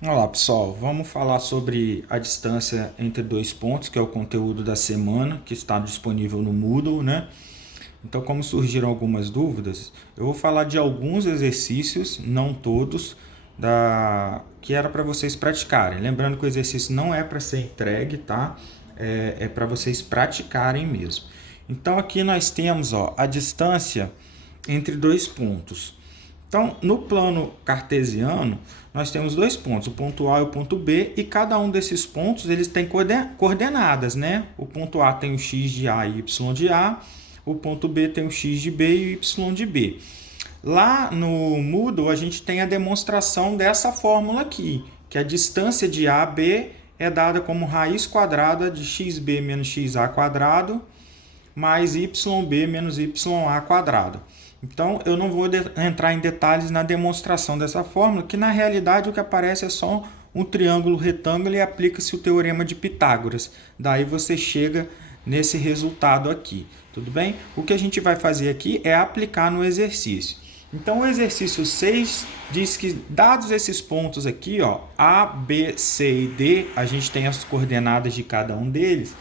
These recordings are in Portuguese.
Olá pessoal, vamos falar sobre a distância entre dois pontos, que é o conteúdo da semana, que está disponível no Moodle, né? Então, como surgiram algumas dúvidas, eu vou falar de alguns exercícios, não todos, que era para vocês praticarem. Lembrando que o exercício não é para ser entregue, tá? É para vocês praticarem mesmo. Então, aqui nós temos a distância entre dois pontos. Então, no plano cartesiano, nós temos dois pontos, o ponto A e o ponto B, e cada um desses pontos eles têm coordenadas, né? O ponto A tem o x de A e y de A, o ponto B tem o x de B e o y de B. Lá no Moodle, a gente tem a demonstração dessa fórmula aqui, que a distância de A a B é dada como raiz quadrada de xb menos xa quadrado mais yb menos ya quadrado. Então, eu não vou entrar em detalhes na demonstração dessa fórmula, que na realidade o que aparece é só um triângulo retângulo e aplica-se o teorema de Pitágoras. Daí você chega nesse resultado aqui, tudo bem? O que a gente vai fazer aqui é aplicar no exercício. Então, o exercício 6 diz que, dados esses pontos aqui, A, B, C e D, a gente tem as coordenadas de cada um deles.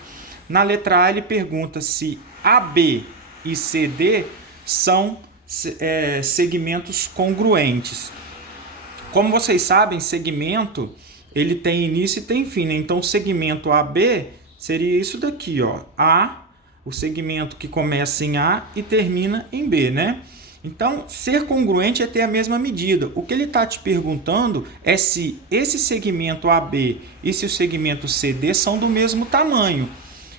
Na letra A, ele pergunta se AB e CD são segmentos congruentes. Como vocês sabem, segmento ele tem início e tem fim, né? Então, o segmento AB seria isso daqui, A, o segmento que começa em A e termina em B, né? Então, ser congruente é ter a mesma medida. O que ele está te perguntando é se esse segmento AB e se o segmento CD são do mesmo tamanho.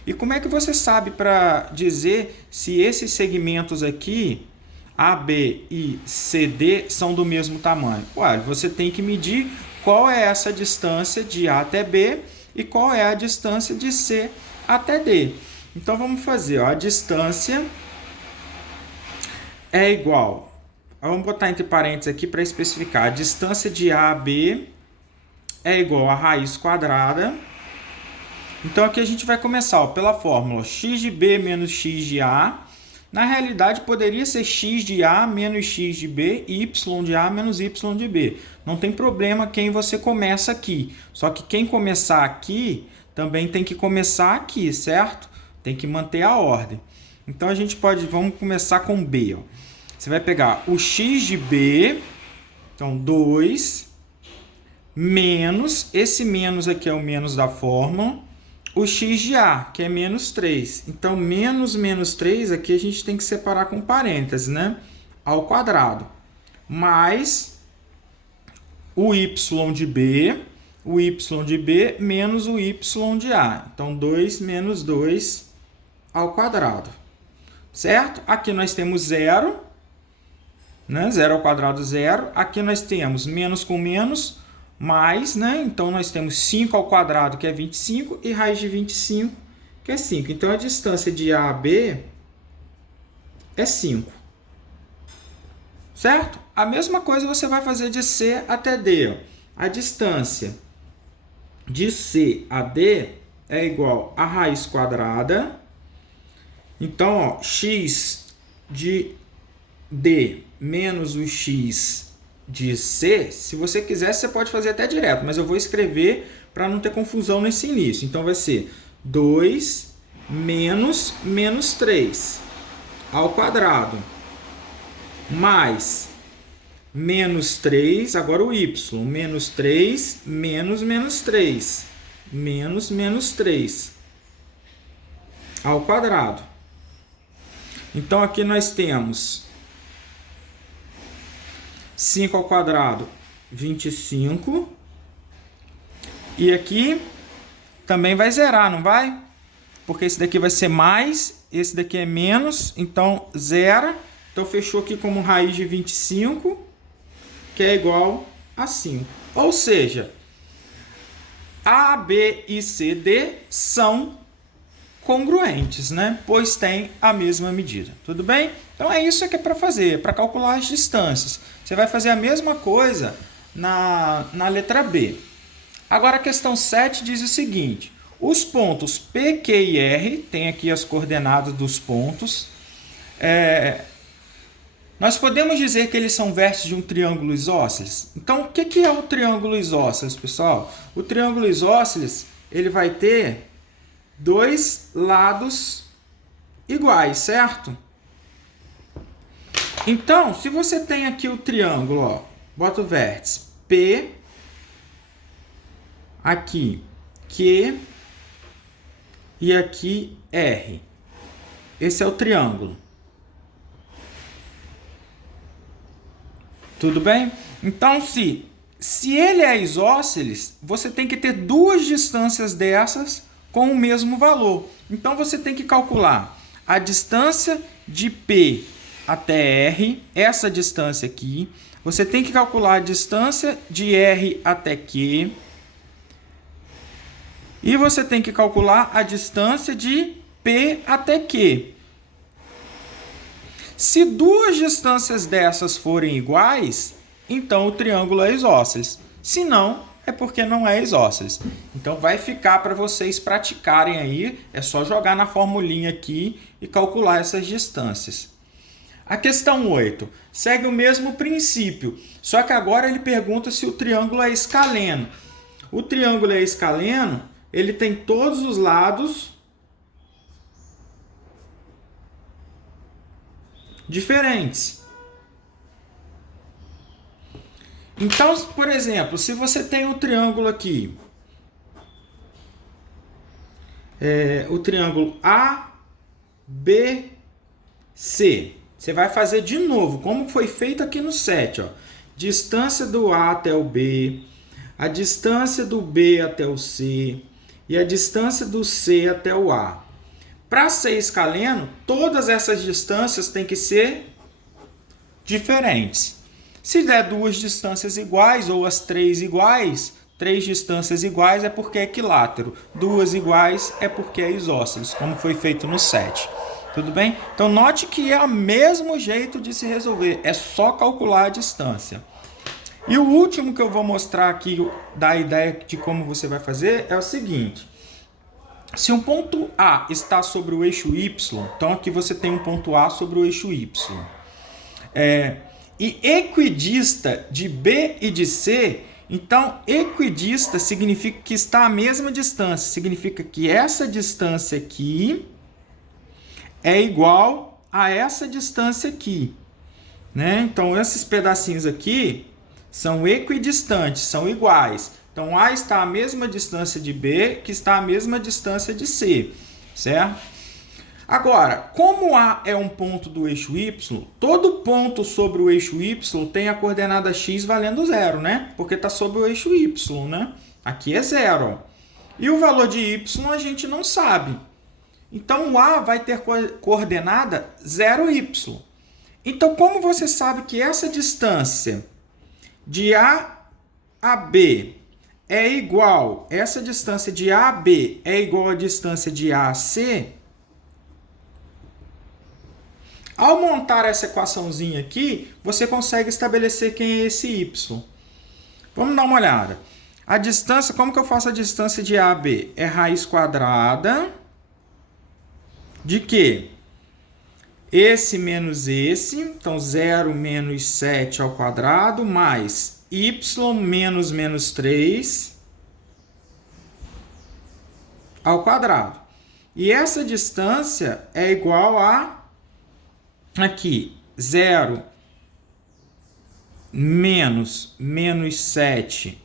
E como é que você sabe para dizer se esses segmentos aqui, AB e CD, são do mesmo tamanho? Ué, você tem que medir qual é essa distância de A até B e qual é a distância de C até D. Então vamos fazer, a distância é igual, vamos botar entre parênteses aqui para especificar, a distância de A a B é igual a raiz quadrada. Então aqui a gente vai começar pela fórmula x de B menos x de A. Na realidade poderia ser x de A menos x de B e y de A menos y de B. Não tem problema quem você começa aqui. Só que quem começar aqui também tem que começar aqui, certo? Tem que manter a ordem. Então a gente vamos começar com B. Você vai pegar o x de B, então 2, menos, esse menos aqui é o menos da fórmula, o x de A, que é menos 3. Então, menos 3, aqui a gente tem que separar com parênteses, né? Ao quadrado. Mais o y de B menos o y de A. Então, 2 menos 2 ao quadrado. Certo? Aqui nós temos 0, né? 0 ao quadrado, 0. Aqui nós temos menos com menos, mais, né? Então, nós temos 5 ao quadrado, que é 25, e raiz de 25, que é 5. Então, a distância de A a B é 5. Certo? A mesma coisa você vai fazer de C até D. A distância de C a D é igual a raiz quadrada. Então, x de D menos o x de C, se você quiser, você pode fazer até direto, mas eu vou escrever para não ter confusão nesse início. Então, vai ser 2 menos 3 ao quadrado, mais menos 3, agora o y, menos 3 menos 3, menos 3 ao quadrado. Então, aqui nós temos 5 ao quadrado, 25. E aqui também vai zerar, não vai? Porque esse daqui vai ser mais, esse daqui é menos, então zera. Então, fechou aqui como raiz de 25, que é igual a 5. Ou seja, A, B e C, D são congruentes, né? Pois tem a mesma medida. Tudo bem? Então é isso que é para fazer, para calcular as distâncias. Você vai fazer a mesma coisa na letra B. Agora a questão 7 diz o seguinte: os pontos P, Q e R, tem aqui as coordenadas dos pontos, Nós podemos dizer que eles são vértices de um triângulo isósceles? Então, o que é o triângulo isósceles, pessoal? O triângulo isósceles, ele vai ter dois lados iguais, certo? Então, se você tem aqui o triângulo, ó, bota o vértice P, aqui Q e aqui R. Esse é o triângulo. Tudo bem? Então, se ele é isósceles, você tem que ter duas distâncias dessas com o mesmo valor. Então, você tem que calcular a distância de P até R, essa distância aqui. Você tem que calcular a distância de R até Q. E você tem que calcular a distância de P até Q. Se duas distâncias dessas forem iguais, então o triângulo é isósceles. Se não, é porque não é isósceles. Então vai ficar para vocês praticarem aí, é só jogar na formulinha aqui e calcular essas distâncias. A questão 8 segue o mesmo princípio, só que agora ele pergunta se o triângulo é escaleno. O triângulo é escaleno, ele tem todos os lados diferentes. Então, por exemplo, se você tem um triângulo aqui, o triângulo ABC, você vai fazer de novo, como foi feito aqui no 7. Ó. Distância do A até o B, a distância do B até o C e a distância do C até o A. Para ser escaleno, todas essas distâncias têm que ser diferentes. Se der duas distâncias iguais ou as três iguais, três distâncias iguais é porque é equilátero. Duas iguais é porque é isósceles, como foi feito no 7. Tudo bem? Então, note que é o mesmo jeito de se resolver. É só calcular a distância. E o último que eu vou mostrar aqui, da ideia de como você vai fazer, é o seguinte. Se um ponto A está sobre o eixo Y, então aqui você tem um ponto A sobre o eixo Y. E equidista de B e de C, então equidista significa que está à mesma distância. Significa que essa distância aqui é igual a essa distância aqui. Né? Então esses pedacinhos aqui são equidistantes, são iguais. Então, A está à mesma distância de B, que está à mesma distância de C, certo? Agora, como A é um ponto do eixo Y, todo ponto sobre o eixo Y tem a coordenada x valendo 0, né? Porque está sobre o eixo Y, né? Aqui é 0. E o valor de Y a gente não sabe. Então, o A vai ter coordenada 0y. Então, como você sabe que essa distância de A a B é igual, essa distância de A a B é igual à distância de A a C, ao montar essa equaçãozinha aqui, você consegue estabelecer quem é esse Y. Vamos dar uma olhada. A distância, como que eu faço a distância de A a B? É raiz quadrada de quê? Esse menos esse, então 0 menos 7 ao quadrado, mais y menos menos 3 ao quadrado. E essa distância é igual a, aqui, 0 menos menos 7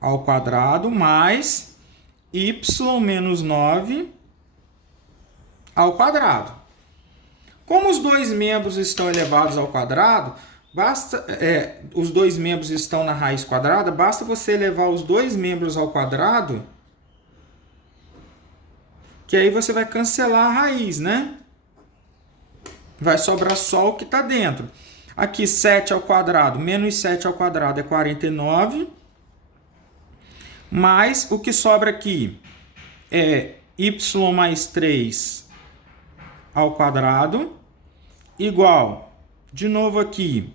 ao quadrado, mais y menos 9 ao quadrado. Como os dois membros estão elevados ao quadrado, os dois membros estão na raiz quadrada, basta você elevar os dois membros ao quadrado, que aí você vai cancelar a raiz, né? Vai sobrar só o que está dentro. Aqui, 7 ao quadrado, menos 7 ao quadrado é 49. Mais o que sobra aqui é y mais 3 ao quadrado, igual, de novo aqui,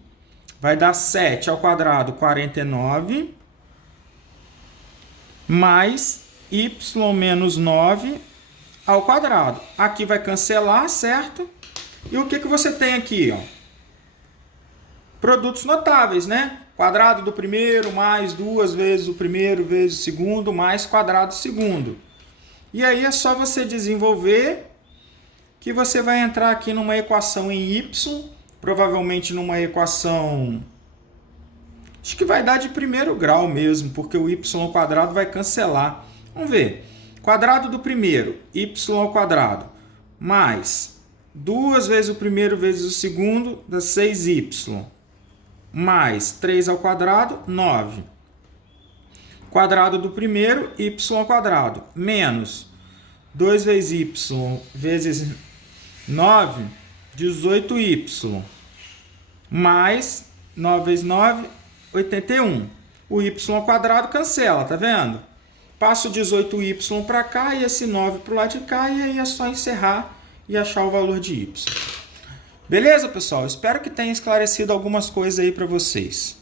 vai dar 7 ao quadrado, 49, mais y menos 9 ao quadrado. Aqui vai cancelar, certo? E o que você tem aqui? Ó? Produtos notáveis, né? Quadrado do primeiro mais 2 vezes o primeiro vezes o segundo mais quadrado do segundo. E aí é só você desenvolver que você vai entrar aqui numa equação em y, provavelmente numa equação, acho que vai dar de primeiro grau mesmo, porque o y ao quadrado vai cancelar. Vamos ver. Quadrado do primeiro, y ao quadrado, mais 2 vezes o primeiro vezes o segundo, dá 6y, mais 3 ao quadrado, 9. Quadrado do primeiro, y ao quadrado, menos 2 vezes y vezes 9, 18y, mais 9 vezes 9, 81. O y ao quadrado cancela, tá vendo? Passo o 18y para cá e esse 9 para o lado de cá, e aí é só encerrar e achar o valor de y. Beleza, pessoal? Espero que tenha esclarecido algumas coisas aí para vocês.